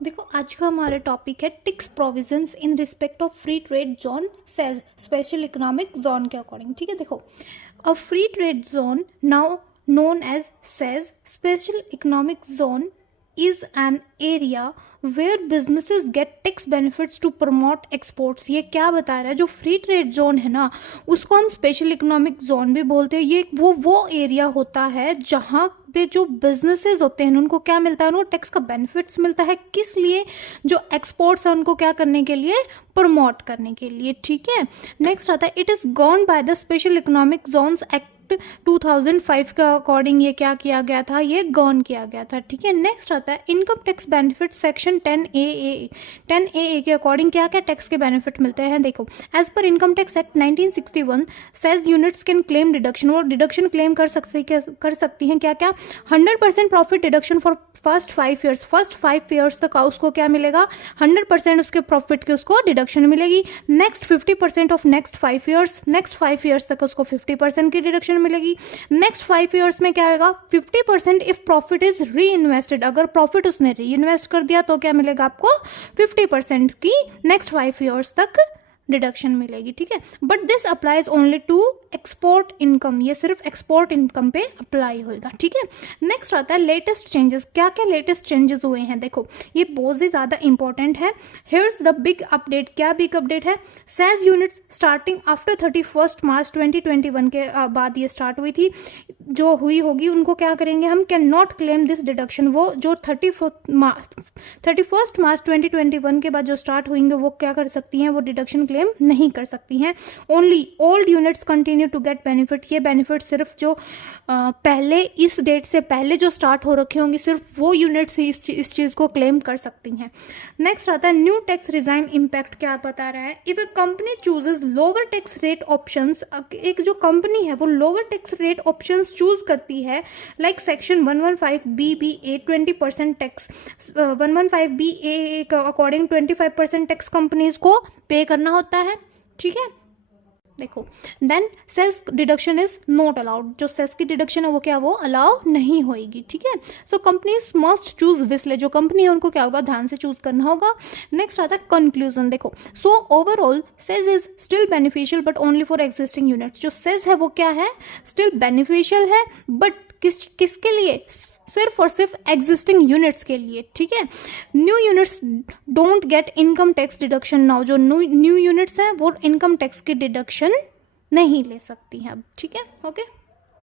देखो आज का हमारा टॉपिक है tax provisions in respect of free trade zone says special economic zone के अकॉर्डिंग। ठीक है, देखो a free trade zone now known as says special economic zone is an area where businesses get tax benefits to promote exports। ये क्या बता रहा है, जो फ्री ट्रेड जोन है ना उसको हम स्पेशल इकोनॉमिक जोन भी बोलते हैं। ये वो एरिया होता है जहाँ पे जो बिजनेसेस होते हैं उनको क्या मिलता है, उनको टैक्स का बेनिफिट्स मिलता है। किस लिए? जो एक्सपोर्ट्स है उनको क्या करने के लिए, प्रमोट करने के लिए। ठीक है, नेक्स्ट आता है it is govern by the special economic zones act 2005 का अकॉर्डिंग ये क्या किया गया था, ये गवर्न किया गया था। ठीक है, नेक्स्ट आता है income tax benefit section 10A के अकॉर्डिंग क्या क्या टैक्स के बेनिफिट मिलते हैं। देखो as per income tax act 1961 SEZ units can claim deduction, वो डिडक्शन क्लेम कर सकती हैं क्या क्या 100% profit deduction for first 5 years. First 5 years तक उसको क्या मिलेगा, 100% उसके प्रॉफिट की उसको डिडक्शन मिलेगी। Next 50% of next 5 years, next 5 years तक उसको 50% की डिडक्शन मिलेगी। नेक्स्ट 5 ईयर्स में क्या आएगा, 50% इफ प्रॉफिट इज री इन्वेस्टेड, अगर प्रॉफिट उसने री इन्वेस्ट कर दिया तो क्या मिलेगा आपको 50% की नेक्स्ट 5 ईयर्स तक डिडक्शन मिलेगी। ठीक है, but this applies only to export income, ये सिर्फ एक्सपोर्ट इनकम पे अप्लाई होएगा। ठीक है, नेक्स्ट आता है लेटेस्ट चेंजेस। क्या क्या लेटेस्ट चेंजेस हुए हैं, देखो ये बहुत ही ज़्यादा इंपॉर्टेंट है। Here's the big update. क्या बिग अपडेट है, SEZ units starting after 31 March 2021 के बाद ये स्टार्ट हुई थी, जो हुई होगी उनको क्या करेंगे हम, can not claim this deduction. वो जो 31 मार्च 2021 के बाद जो स्टार्ट हुएंगे वो क्या कर सकती हैं, वो डिडक्शन क्लेम नहीं कर सकती हैं। Only old units continue to get benefit. ये बेनिफिट सिर्फ जो पहले इस डेट से पहले जो स्टार्ट हो रखे होंगे सिर्फ वो यूनिट्स ही इस चीज़ को क्लेम कर सकती हैं। नेक्स्ट आता है न्यू टैक्स रिजाइन इम्पैक्ट। क्या बता रहा है, if A company chooses lower tax rate options, एक जो कंपनी है वो lower tax rate options choose करती है, like section 115BBA 20% tax, 115BA का अकॉर्डिंग 25% टैक्स कंपनीज को पे करना होता है। ठीक है, देखो then cess deduction is not allowed, जो सेस की डिडक्शन है वो क्या, वो अलाउ नहीं होएगी। ठीक है, so companies must choose wisely, जो कंपनी है उनको क्या होगा, ध्यान से चूज करना होगा। नेक्स्ट आता है कंक्लूजन। देखो so overall cess is still beneficial but only for existing units. जो सेस है वो क्या है, स्टिल बेनिफिशियल है बट किसके लिए, सिर्फ और सिर्फ एग्जिस्टिंग यूनिट्स के लिए। ठीक है, new units don't get income tax deduction now, जो न्यू यूनिट्स हैं वो इनकम टैक्स की डिडक्शन नहीं ले सकती हैं अब। ठीक है, ओके।